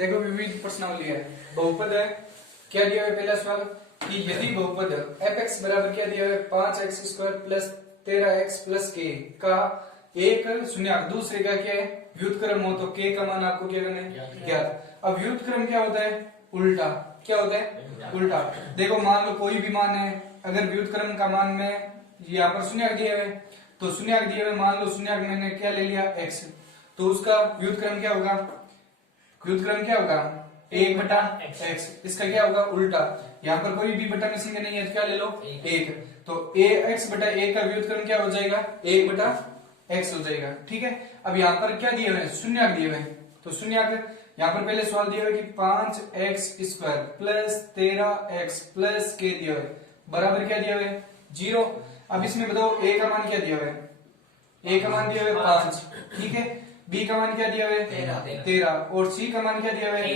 देखो विविध प्रश्नावली है, बहुपद है। क्या दिया है पहला सवाल कि यदि बहुपद f(x) बराबर क्या दिया है 5x² plus 13x plus k का एक शून्यक दूसरे का क्या है व्युत्क्रम हो तो k का मान आपको क्या करना है ज्ञात। अब व्युत्क्रम क्या होता है उल्टा, क्या होता है उल्टा। देखो मान लो कोई भी मान है, अगर व्युत्क्रम का मान में यहाँ पर शून्यक दिया है तो शून्यक दिए हुए मान लो शून्यक मैंने क्या ले लिया x, तो उसका व्युत्क्रम क्या होगा, व्युत्क्रम क्या होगा 1/x। इसका क्या होगा उल्टा, यहाँ पर कोई भी बटा मिसिंग नहीं है तो क्या ले लो 1, तो ax/1 का व्युत्क्रम क्या हो जाएगा 1/x हो जाएगा। ठीक है, अब यहाँ पर क्या दिए हुए शून्यक दिए हुए, तो शून्यक यहाँ पर पहले सवाल दिया हुआ कि 5x² plus 13x plus k दिया हुआ बराबर क्या दिया हुआ 0। अब इसमें बताओ a का मान क्या दिया हुआ है, a का मान दिया हुआ 5, ठीक है, b का मान क्या दिया हुआ है 13 और c का मान क्या दिया हुआ है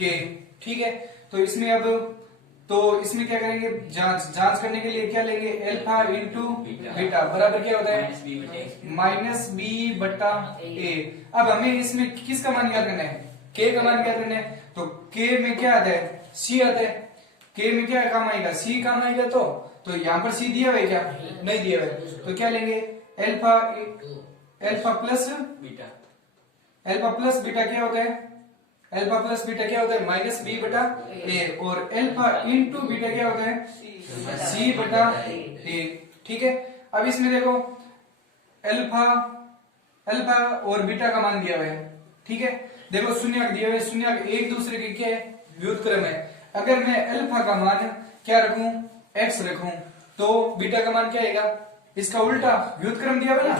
k, ठीक है। तो इसमें अब इसमें क्या करेंगे जांच करने के लिए क्या लेंगे अल्फा इंटू बीटा बराबर क्या होता है माइनस बी बटा ए। अब हमें इसमें किसका मान ज्ञात करना है k का मान ज्ञात करना है, तो k में क्या आता है c आता है, k में क्या काम आएगा c काम आएगा, तो यहाँ पर c दिया हुआ है क्या नहीं दिया हुआ है, तो क्या लेंगे alpha plus beta, alpha plus beta क्या होता है, अल्फा प्लस बीटा क्या होता है माइनस बी बटा ए, और अल्फा इंटू बीटा क्या होता है सी बटा ए। ठीक है, अब इसमें देखो अल्फा और बीटा का मान दिया हुआ है, ठीक है। देखो शून्यक दिया हुआ है, शून्यक एक दूसरे के क्या है व्युत्क्रम है। अगर मैं अल्फा का मान क्या रखूं x रखूं तो बीटा का मान क्या आएगा इसका उल्टा, व्युत्क्रम दिया हुआ ना,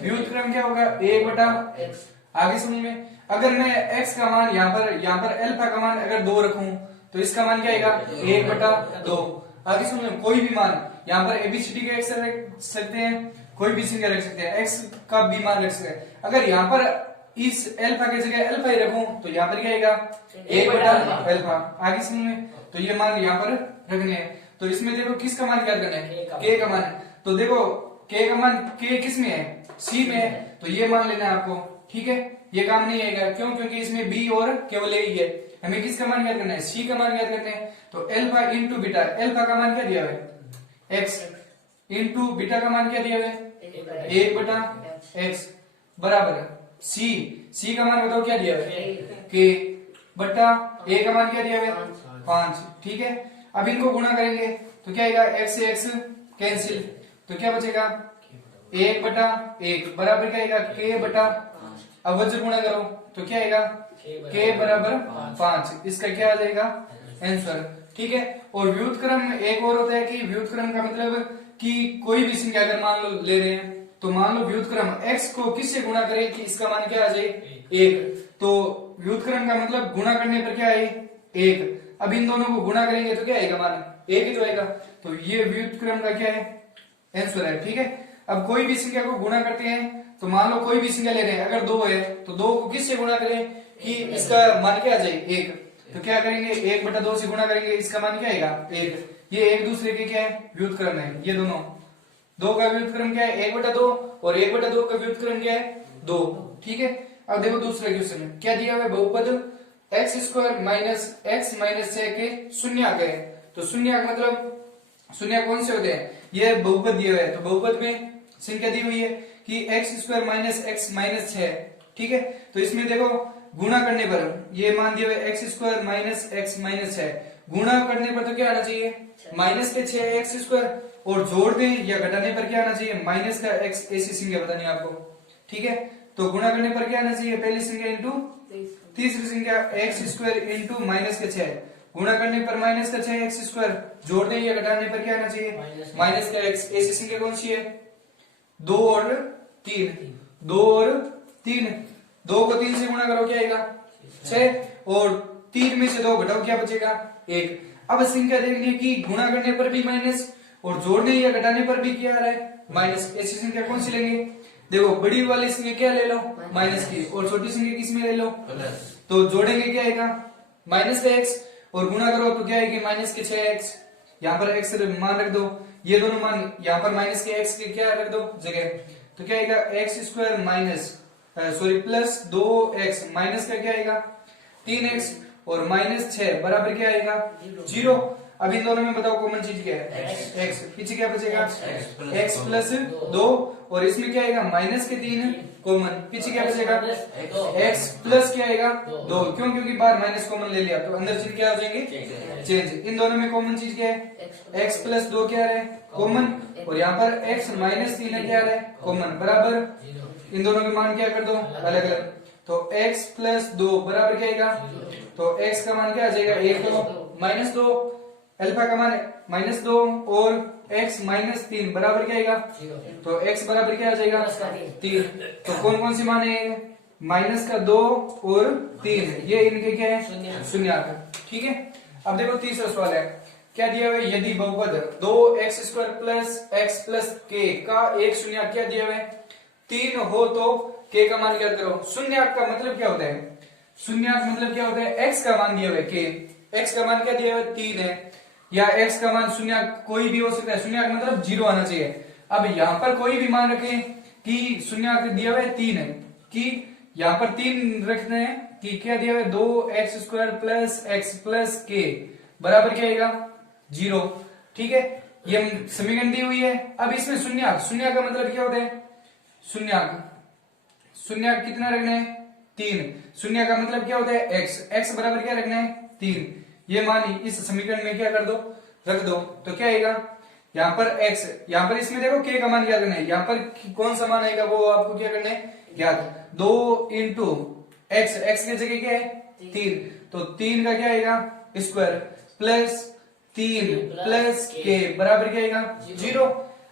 व्युत्क्रम क्या होगा 1/x। आगे समझ में, अगर मैं x का मान यहाँ पर अल्फा का मान अगर 2 रखूं तो इसका मान क्या आएगा 1/2। आगे समझ में, कोई भी मान यहाँ पर एबीसीडी का x रख सकते हैं, कोई भी संख्या रख सकते हैं, x का भी मान रख सकते हैं। अगर यहाँ पर इस अल्फा की जगह अल्फा ही रखूं तो यहाँ पर क्या आएगा 1/अल्फा। आगे समझ में, तो ये मान यहाँ पर रखने हैं। तो इसमें देखो किसका मान ज्ञात करना है k का मान, तो देखो k का मान k किस में है c में है, तो ये मान लेना है आपको, ठीक है। ये काम नहीं आएगा क्यों, क्योंकि इसमें b और केवल a ही है, हमें किसका मान ज्ञात करना है c का मान ज्ञात करना है। तो अल्फा इंटू बीटा, अल्फा का मान क्या दिया हुआ है x इंटू बीटा का मान क्या दिया हुआ है 1/x बराबर c का मान बताओ क्या दिया हुआ है k बटा a का मान क्या दिया हुआ है 5, ठीक है। अब इनको गुणा करेंगे तो क्या आएगा x से x कैंसिल, तो क्या बचेगा 1/1 बराबर क्या आएगा k बटा, अब वज्र गुणा करो तो क्या आएगा k बराबर 5, इसका क्या आ जाएगा आंसर, ठीक है। और व्युत्क्रम एक और होता है कि व्युत्क्रम का मतलब कि कोई भी संख्या अगर मान लो ले रहे हैं तो मान लो व्युत्क्रम x को किससे गुणा करें कि इसका मान क्या आ जाए 1, तो व्युत्क्रम का मतलब गुणा करने पर क्या आए 1। अब इन दोनों को गुणा करेंगे तो क्या आएगा मान 1 ही तो आएगा, तो ये व्युत्क्रम का क्या है आंसर है, ठीक है। अब कोई भी संख्या को गुणा करते हैं तो मान लो कोई भी संख्या ले रहे हैं, अगर 2 है तो 2 को किससे गुणा करें कि इसका मान क्या आ जाए 1, तो क्या करेंगे 1/2 से गुणा करेंगे, इसका मान क्या आएगा 1। ये एक दूसरे के क्या है व्युत्क्रम है, ये दोनों 2 का व्युत्क्रम क्या है 1/2 और 1/2 का व्युत्क्रम क्या है 2, ठीक है। अब देखो दूसरा क्वेश्चन क्या दिया हुआ है बहुपद x² माइनस x माइनस 6 के शून्यक है, तो शून्यक मतलब शून्यक कौन से होते हैं, ये बहुपद दिया हुआ है, तो बहुपद में संख्या दी हुई है कि x² माइनस x माइनस 6, ठीक है। तो इसमें देखो गुणा करने पर ये मान दिया हुआ है x² माइनस x माइनस 6, गुणा करने पर तो क्या आना चाहिए माइनस के 6x², और जोड़ दें या घटाने पर क्या आना चाहिए माइनस का x, ऐसी संख्या बतानी है आपको, ठीक है। तो गुणा करने पर क्या आना चाहिए पहली संख्या इंटू तीसरी संख्या x² इंटू माइनस के 6, गुणा करने पर माइनस का 6x², जोड़ दें या घटाने पर क्या आना चाहिए माइनस का x, ऐसी संख्या कौन सी है 2 और 3, 2 और 3, 2 को 3 से गुणा करो क्या आएगा 6, और 3 में से 2 घटाओ क्या बचेगा 1। अब संख्या देखनी है कि गुणा करने पर भी माइनस और जोड़ने या घटाने पर भी क्या आ रहा है माइनस, ऐसी संख्या कौन सी लेंगे, देखो बड़ी वाली संख्या क्या ले लो माइनस की, और छोटी संख्या किस में ले लो तो जोड़ेंगे क्या आएगा माइनस का x, और गुणा करो तो क्या आएगी माइनस के 6x, यहाँ पर x मान रख दो, ये दोनों मान यहाँ पर माइनस के x के क्या रख दो जगह, तो क्या आएगा x² minus plus 2x minus का क्या आएगा 3x और -6 बराबर क्या आएगा 0। अब इन दोनों में बताओ कॉमन चीज क्या है x, पीछे क्या बचेगा x प्लस 2 और इसमें क्या आएगा -3 कॉमन, पीछे क्या बचेगा x प्लस क्या आएगा 2, क्यों क्योंकि बाहर माइनस कॉमन ले लिया तो अंदर चीज क्या हो जाएंगे चेंज। इन दोनों में कॉमन चीज क्या है x प्लस 2 क्या है कॉमन और यहाँ पर x -3 क्या है कॉमन बराबर, इन दोनों के मान क्या कर दो अलग अलग, तो x प्लस 2 बराबर क्या आएगा, तो x का मान क्या आ जाएगा 1 तो -2, अल्फा का मान -2 और x -3 बराबर क्या आएगा, तो x बराबर क्या आ जाएगा 3। तो कौन कौन सी मान है -2 और 3, ये इनके क्या है शून्यार्थ। ठीक है, अब देखो तीसरा सवाल है, क्या दिया हुआ है यदि बहुपद 2x² plus x plus k का एक शून्यार्थ क्या दिया हुआ है 3 हो तो k का मान ज्ञात करो। शून्यार्थ का मतलब क्या होता है, शून्यार्थ मतलब क्या होता है x का मान दिया हुआ है k, x का मान क्या दिया हुआ है 3 है, या x का मान शून्यार्थ कोई भी हो सकता है, शून्यार्थ मतलब 0 आना चाहिए। अब यहाँ पर कोई भी मान रखें कि शून्यार्थ दिया हुआ है 3 है, कि यहाँ पर 3 रखते हैं कि क्या दिया हुआ है 2x² plus x plus k बराबर क्या आएगा 0। ठीक है, ये समीकरण दी हुई है। अब इसमें शून्यार्थ, शून्यार्थ का मतलब क्या होता है शून्यार्थ कितना रखना है 3, शून्य का मतलब क्या होता है x बराबर क्या रखना है 3, ये मान इस समीकरण में क्या कर दो रख दो, तो क्या आएगा यहाँ पर x, यहाँ पर इसमें देखो k का मान क्या करना है, यहाँ पर कौन सा मान आएगा वो आपको क्या करना है ज्ञात, 2 इंटू x की जगह क्या है 3, तो 3 का क्या आएगा स्क्वायर प्लस 3 प्लस k बराबर क्या आएगा 0।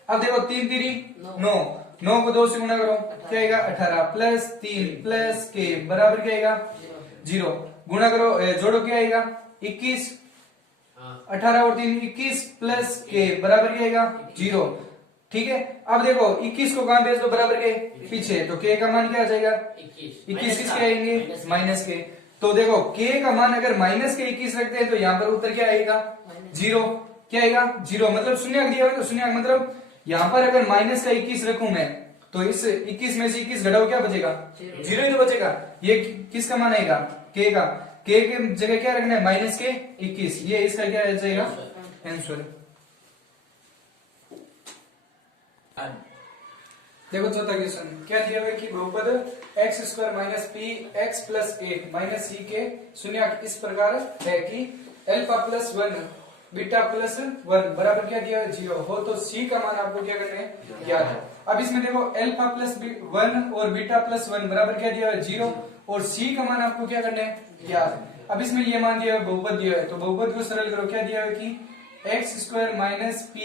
अब देखो 3 3 9 को 2 से गुणा करो क्या आएगा 18 प्लस 3 प्लस k बराबर क्या आएगा 0, गुणा करो जोड़ो क्या आएगा 21, 18 और 3 21 प्लस k बराबर क्या आएगा 0। ठीक है, अब देखो 21 को कहां भेज दो बराबर के पीछे, तो k का मान क्या आ जाएगा 21 किसके आएंगे माइनस के, तो देखो k का मान अगर माइनस के 21 रखते हैं तो यहाँ पर उत्तर क्या आएगा 0, क्या आएगा 0, मतलब शून्य दिया हुआ तो शून्य मतलब यहाँ पर अगर माइनस का 21 रखूं मैं तो इस 21 में से 21 घटाओ क्या बचेगा 0 ही तो बचेगा, ये किसका मान आएगा k का, k के जगह क्या रखना है माइनस के 21, ये इसका क्या आ जाएगा आंसर। देखो चौथा क्वेश्चन, क्या दिया हुआ है कि बहुपद x² minus p x plus 1 minus c के शून्यार्थ इस प्रकार है कि अल्फा प्लस 1 बीटा प्लस 1 बराबर क्या दिया है 0 हो तो c का मान आपको क्या करना है ज्ञात है। अब इसमें देखो अल्फा प्लस 1 और बीटा प्लस 1 बराबर क्या दिया है 0 और c का मान आपको क्या करना है ज्ञात है। अब इसमें ये मान दिया है बहुपद दिया है, तो बहुपद को सरल करो, क्या दिया है कि x² minus p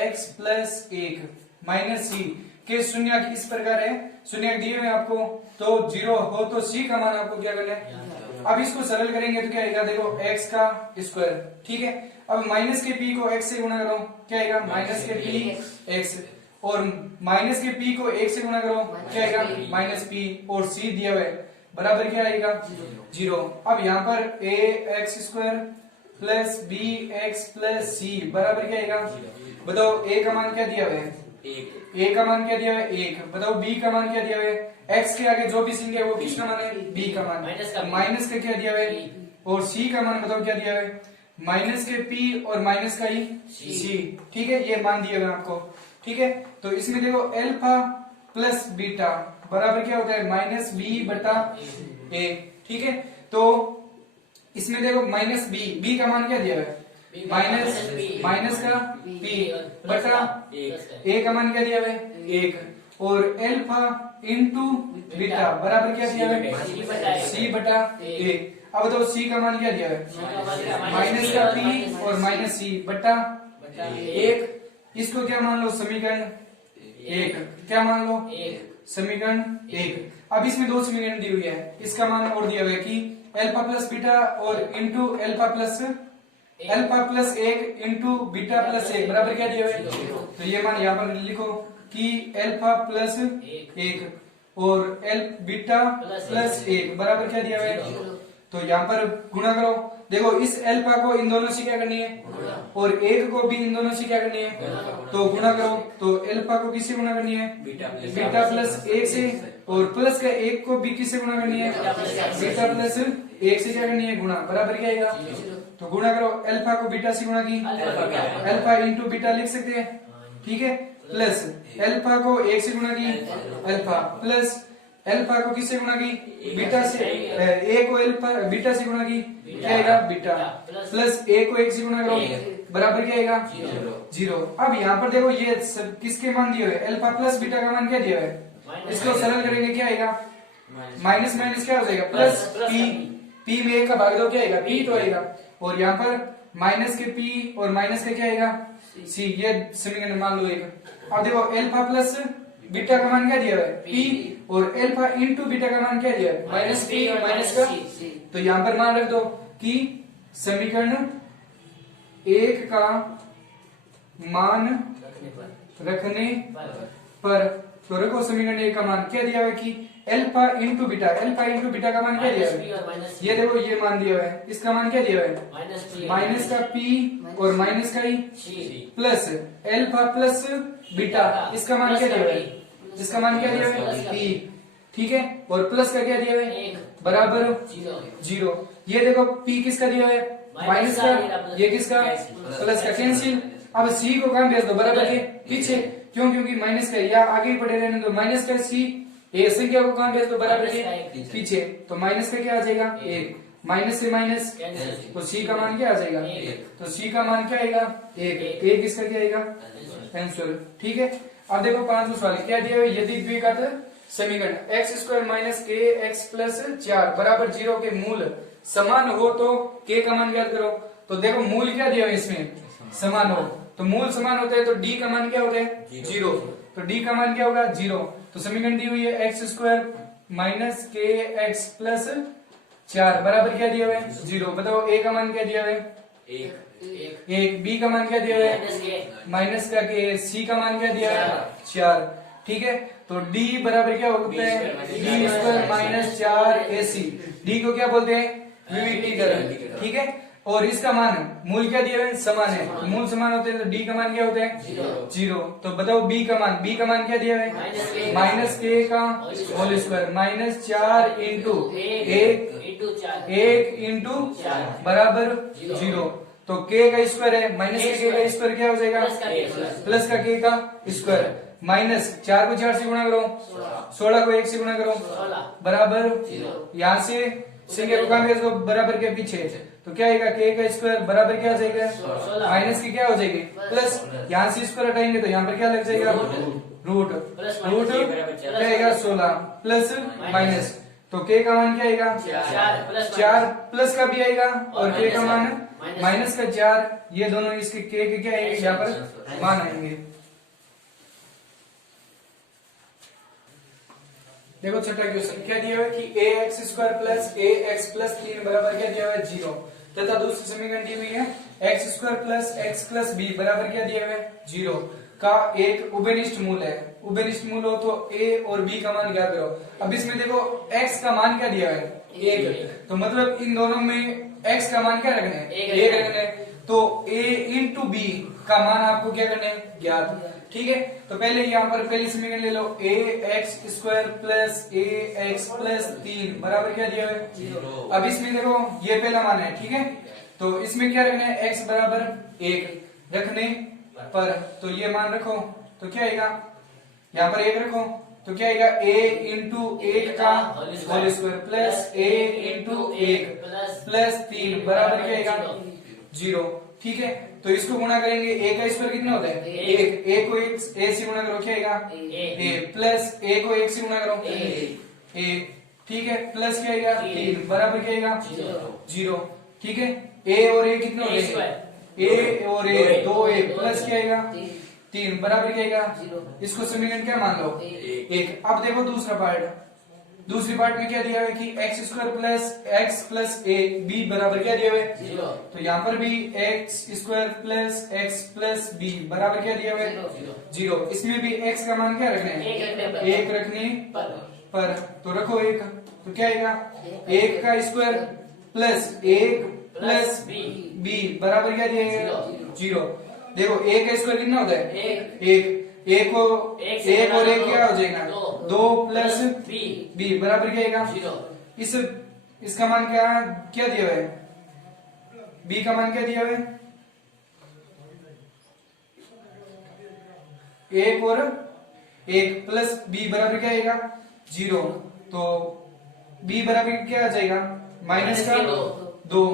x plus 1 minus c के शून्यार्थ इस प्रकार है, शून्यार्थ दिए हुए आपको तो 0 हो तो c का मान आपको क्या करना है। अब इसको सरल करेंगे तो क्या आएगा देखो x का स्क्वायर, ठीक है। अब माइनस के p को x से गुणा करो क्या आएगा माइनस के p x, और माइनस के p को 1 से गुणा करो क्या आएगा माइनस p, और c दिया हुआ है बराबर क्या आएगा 0। अब यहाँ पर ax² plus bx plus c बराबर क्या आएगा, बताओ a का मान क्या दिया हुआ है a का मान क्या दिया हुआ है 1, बताओ b का मान क्या दिया हुआ है, x के आगे जो भी संख्या है वो किसका मान है b का मान, माइनस का क्या दिया हुआ है, और c का मान बताओ क्या दिया हुआ है माइनस के p और माइनस का ही c, ठीक है, ये मान दिया हुआ है आपको, ठीक है। तो इसमें देखो अल्फा प्लस बीटा बराबर क्या होता है माइनस b बटा a, ठीक है। तो इसमें देखो माइनस b का मान क्या दिया हुआ है माइनस का p बटा a का मान क्या दिया हुआ है 1, और अल्फा इंटू बीटा बराबर क्या दिया हुआ है c बटा a। अब बताओ c का मान क्या दिया है माइनस का p और माइनस c बटा 1, इसको क्या मान लो समीकरण 1, क्या मान लो समीकरण 1। अब इसमें दो समीकरण दी हुई है, इसका मान और दिया हुआ है कि अल्फा प्लस बीटा और into alpha plus 1 into beta plus 1 बराबर क्या दिया हुआ है, तो ये मान यहाँ पर लिखो कि अल्फा प्लस 1 और बीटा प्लस 1 बराबर क्या दिया हुआ है, तो यहाँ पर गुणा करो। देखो इस अल्फा को इन दोनों से क्या करनी है और एक को भी इन दोनों से क्या करनी है, तो गुणा करो। तो अल्फा को किससे गुणा करनी है, बीटा प्लस एक से, और प्लस का एक को भी किससे गुणा करनी है, बीटा प्लस एक से क्या करनी है, गुणा। बराबर क्या आएगा, तो गुणा करो। अल्फा को बीटा से गुणा की, अल्फा इंटू बीटा लिख सकते हैं, ठीक है। प्लस अल्फा को एक से गुणा की, अल्फा प्लस अल्फा को किससे गुणा की, बीटा से, ए को अल्फा बीटा से गुणा की, क्या आएगा, बीटा प्लस ए को एक से गुणा करो, बराबर क्या आएगा, 0। अब यहाँ पर देखो ये सब किसके मान दिए हुए, अल्फा प्लस बीटा का मान क्या दिया है, इसको सरल करेंगे क्या आएगा, माइनस माइनस क्या हो जाएगा, प्लस पी, पी में एक का भाग दो क्या आएगा, पी तो आएगा, और यहाँ पर माइनस के पी और माइनस का क्या आएगा, सी। ये समीकरण मान लो एक। अब देखो अल्फा प्लस बीटा का मान क्या दिया है, पी, और अल्फा इंटू बीटा का मान क्या दिया है, माइनस पी माइनस का। तो यहाँ पर मान रख दो कि समीकरण एक का मान रखने पर, तो रखो समीकरण एक का मान क्या दिया हुआ है कि alpha into beta, alpha into beta का मान क्या दिया है, ये देखो ये मान दिया हुआ है, इसका मान क्या दिया हुआ है, माइनस का पी और माइनस का ही, प्लस अल्फा प्लस बीटा, इसका मान क्या दिया हुआ है, इसका मान क्या दिया हुआ है, पी, ठीक है, और प्लस का क्या दिया हुआ है, बराबर 0। ये देखो पी किसका दिया हुआ है, माइनस का, ये किसका, प्लस का, कैंसिल। अब सी को कहां भेज दो, बराबर के पीछे, क्यों, क्योंकि माइनस का या आगे ही पड़े रहने दो, माइनस का सी, ये संख्या को कहां भेज दो, बराबर के पीछे। तो माइनस का क्या आ जाएगा, 1, माइनस से माइनस, तो सी का मान क्या आ जाएगा, तो सी का मान क्या आएगा, 1 इसका क्या आएगा, आंसर, ठीक है। अब देखो 5वां सवाल क्या दिया है, यदि द्विघात समीकरण x स्क्वायर माइनस के एक्स प्लस 4 बराबर 0 के मूल समान हो तो k का मान ज्ञात करो। तो देखो मूल क्या दिया है इसमें, समान हो, तो मूल समान होता है तो d का मान क्या होता है, 0, तो d का मान क्या होगा, 0। तो समीकरण दी हुई है x स्क्वायर माइनस के एक्स प्लस 4 बराबर क्या दिया हुआ है, 0। बताओ a का मान क्या दिया हुआ है, 1, b का मान क्या दिया हुआ है, माइनस का के, c का मान क्या दिया है, 4, ठीक है। तो d बराबर क्या होता है, d square minus 4 ac, d को क्या बोलते हैं, विविधीकरण, ठीक है। और इसका मान मूल क्या दिया है, समान है, तो मूल समान होते हैं तो d का मान क्या होता है, 0। तो बताओ b का मान क्या दिया है, माइनस के का whole square minus 4 into 1 into बराबर 0। तो k का स्क्वायर है, माइनस के का स्क्वायर क्या हो जाएगा, प्लस का k का स्क्वायर, माइनस 4 को 4 से गुणा करो, 16 को 1 से गुणा करो, बराबर, यहाँ से संख्या को कहां भेज दो, बराबर के पीछे, तो क्या आएगा, k का स्क्वायर बराबर क्या आ जाएगा, माइनस की क्या हो जाएगी, प्लस, यहाँ से स्क्वायर हटाएंगे तो यहाँ पर क्या लग जाएगा, रूट क्या आएगा, 16 प्लस माइनस, तो k का मान क्या आएगा, 4 प्लस का भी आएगा, और k का मान माइनस का 4, ये दोनों इसके k के क्या आएंगे, यहाँ पर मान आएंगे। देखो छठा क्वेश्चन क्या दिया हुआ है कि ए एक्स स्क्वायर प्लस ए एक्स प्लस 3 बराबर क्या दिया हुआ है, 0, तथा दूसरी समीकरण दी हुई है X square plus X plus B बराबर क्या दिया हुआ है, 0 का एक उभयनिष्ठ मूल है। उभयनिष्ठ मूल हो तो a और b का मान ज्ञात करो। अब इसमें देखो x का मान क्या दिया है, 1, तो मतलब इन दोनों में x का मान क्या रखना है, 1 रखना है, तो a इंटू b का मान आपको क्या करना है, ज्ञात, ठीक है। तो पहले यहाँ पर पहली समीकरण ले लो, a x square plus a x plus 3 बराबर क्या दिया है, 0। अब इसमें देखो ये पहला मान है, ठीक है, तो इसमें क्या रखना है, x बराबर 1 रखने पर, तो ये मान रखो तो क्या आएगा, यहाँ पर 1 रखो तो क्या आएगा, a इंटू 1 का whole square plus a into 1 plus 3 बराबर क्या आएगा, 0, ठीक है। तो इसको गुणा करेंगे, a का स्क्वायर कितना होता है, 1, a को 1 से गुणा करो क्या आएगा, a प्लस a को 1 से गुणा करो a, ठीक है, प्लस क्या आएगा 3 बराबर क्या आएगा, 0, ठीक है। a और a कितने होते हैं, a और a 2a प्लस क्या आएगा 3 बराबर क्या आएगा, इसको समीकरण क्या मान लो, 1। अब देखो दूसरा पार्ट, दूसरी पार्ट में क्या दिया हुआ है कि X square plus X plus A B बराबर क्या दिया हुआ है, 0। तो यहाँ पर भी X square plus X plus B बराबर क्या दिया हुआ है, 0। इसमें भी एक्स का मान क्या रखना है, 1 रखने पर, तो रखो 1, तो क्या आएगा, 1 का स्क्वायर प्लस 1 प्लस बी बराबर क्या दिया? 0। देखो a का स्क्वायर कितना होता है? 1। एक और एक क्या हो जाएगा? 2 प्लस बी बराबर क्या आएगा? 0। इसका मान क्या क्या दिया हुआ है? बी का मान क्या दिया हुआ है? 1 और 1 प्लस बी बराबर क्या आएगा? 0। तो बी बराबर क्या आ जाएगा? माइनस का 2।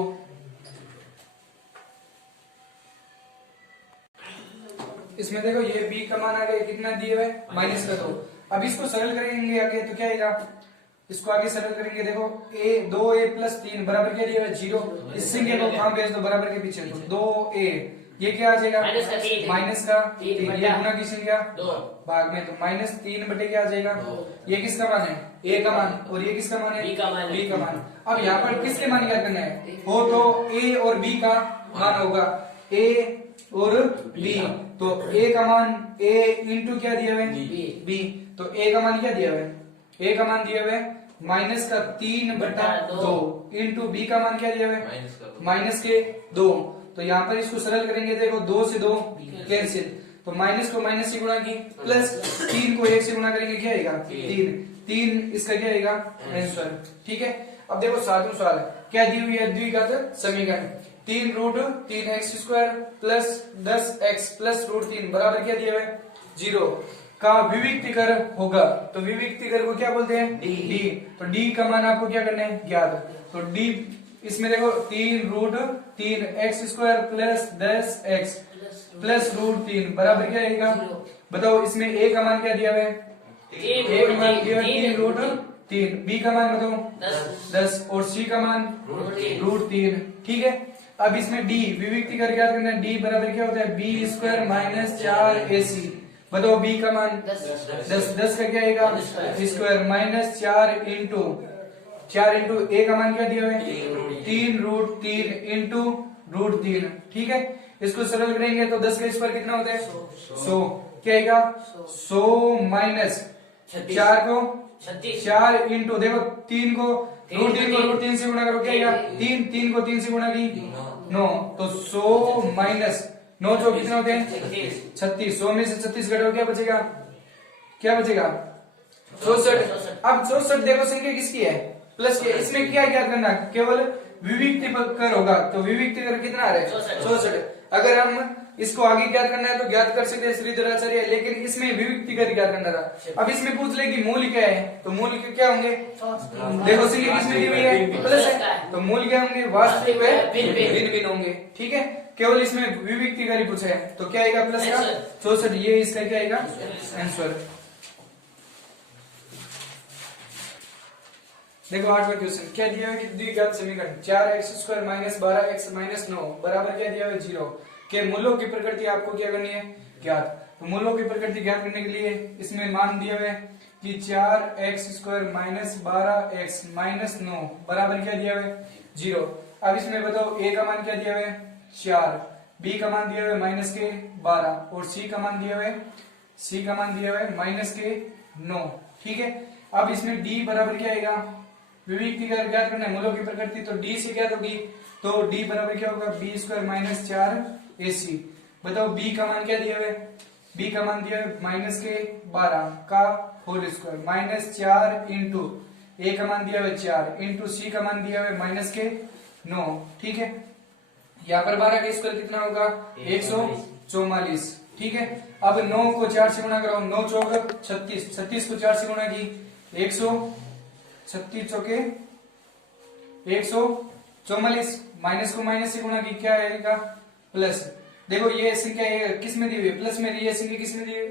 इसमें देखो ये बी का मान आ गया, कितना दिए हुए? माइनस का 2। अब इसको सरल करेंगे आगे तो क्या आएगा? इसको आगे सरल करेंगे। देखो a 2a प्लस 3 बराबर क्या दिया हुआ? 0। इस संख्या को कहां भेज दो? बराबर के पीछे। तो 2a ये क्या आ जाएगा? माइनस का 3। ये गुना की संख्या भाग में, तो माइनस 3 बटे क्या आ जाएगा? ये किसका मान है? a का मान। और ये किसका मान है? b का मान। अब यहाँ पर किसके मान ज्ञात करना है? हो तो a और b का मान होगा, a और b। तो a का मान a इंटू क्या दिया हुआ है? b। तो a का मान क्या दिया हुआ है? a का मान दिया हुआ है माइनस का 3 बटा 2 इंटू बी का मान क्या दिया हुआ है? माइनस के 2। तो यहाँ पर इसको सरल करेंगे। देखो 2 से 2 कैंसिल, तो माइनस को माइनस से गुणा की, प्लस 3 को 1 से गुणा करेंगे क्या आएगा? 3 इसका क्या आएगा? आंसर। ठीक है। अब देखो सातवां सवाल क्या दी हुई है? द्विघात समीकरण 3 root 3x square plus 10x plus root 3 बराबर क्या दिया हुआ है? 0 का विविक्तीकर होगा। तो विविक्तीकर को क्या बोलते हैं? डी। तो डी का मान आपको क्या करना है? ज्ञात। तो डी इसमें देखो 3 root 3x square plus 10x plus root 3 बराबर क्या आएगा? बताओ इसमें a का मान क्या दिया हुआ है? a का मान दिया 3 रूट 3। b का मान बताओ 10 और c का मान रूट 3। ठीक है। अब इसमें d विविक्तीकर क्या करना है? d बराबर क्या होता है? b square minus 4ac। बताओ b का मान 10 का क्या आएगा? स्क्वायर माइनस 4 इंटू a का मान क्या दिया हुआ है? 3 रूट 3 इंटू रूट 3। ठीक है। इसको सरल करेंगे तो 10 का स्क्वायर कितना होता है? 100। क्या आएगा? 100 माइनस 4 को 4 इंटू देखो 3 को रूट 3 से गुणा करो क्या आएगा? 3 को 3 से गुणा की 9। तो 100 माइनस 9 जो कितने होते हैं? 36। 100 में से 36 घटाओ क्या बचेगा? क्या बचेगा? 64। अब 64 देखो संख्या किसकी है? प्लस के। इसमें क्या ज्ञात करना? केवल विविक्तीकर होगा। तो विविक्तीकर कितना आ रहा है? 64। अगर हम इसको आगे ज्ञात करना है तो ज्ञात कर सकते हैं श्रीधराचार्य, लेकिन इसमें विविक्तीकर ज्ञात करना था। अब इसमें पूछ ले कि मूल क्या है, तो मूल क्या होंगे? देखो संख्या किसमें दी हुई है? प्लस है, तो मूल क्या होंगे? वास्तविक व भिन्न होंगे। ठीक है। केवल इसमें विविक्तीकर पूछा है तो क्या आएगा? प्लस का 64। ये इसका क्या आएगा? आंसर। देखो 8वां क्वेश्चन क्या दिया है कि द्विघात समीकरण 4x square minus 12x minus 9 बराबर क्या दिया है? 0 के मूलों की प्रकृति आपको क्या करनी है? ज्ञात। तो मूलों की प्रकृति ज्ञात करने के लिए इसमें मान दिया हुआ है कि 4x square minus 12x minus 9 बराबर क्या दिया हुआ है? 0। अब इसमें बताओ a का मान क्या दिया हुआ है? 4, b का मान दिया हुआ है माइनस के 12 और c का मान दिया हुआ है माइनस के 9। ठीक है। अब इसमें d बराबर क्या आएगा? विविक्तीकर ज्ञात करना है मूलों की प्रकृति, तो d से ज्ञात होगी। तो d बराबर क्या होगा? b square minus 4ac। बताओ b का मान क्या दिया हुआ है? b का मान दिया है माइनस के 12 का whole square minus 4 into a का मान दिया हुआ है 4 इंटू c का मान दिया हुआ है माइनस के 9। ठीक है। यहाँ पर 12 का स्क्वायर कितना होगा? 144। ठीक है। अब 9 को 4 से गुणा करो, 9 चौक 36, 36 को 4 से गुणा की 136 चौके 144, माइनस को माइनस से गुणा की क्या आएगा? प्लस। देखो ये संख्या किस में दी हुई है? प्लस में। ये संख्या किस में दी हुई है?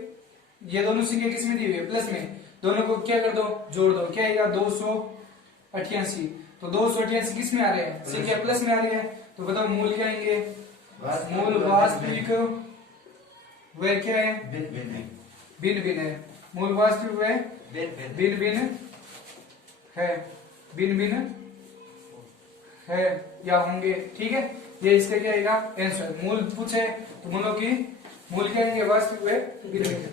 ये दोनों संख्या किस में दी हुई है? प्लस में। दोनों को क्या कर दो? जोड़ दो। क्या आएगा? 288। तो 288 किस में आ रहे हैं? संख्या प्लस में आ रही है। तो बताओ मूल क्या आएंगे? मूल वास्तविक वे क्या है? भिन्न भिन्न है। मूल वास्तविक वे भिन्न भिन्न है, भिन्न भिन्न है या होंगे। ठीक है। ये इसका क्या आएगा? आंसर। मूल पूछे तो मूलों की मूल क्या आएंगे? वास्तविक वे भिन्न भिन्न।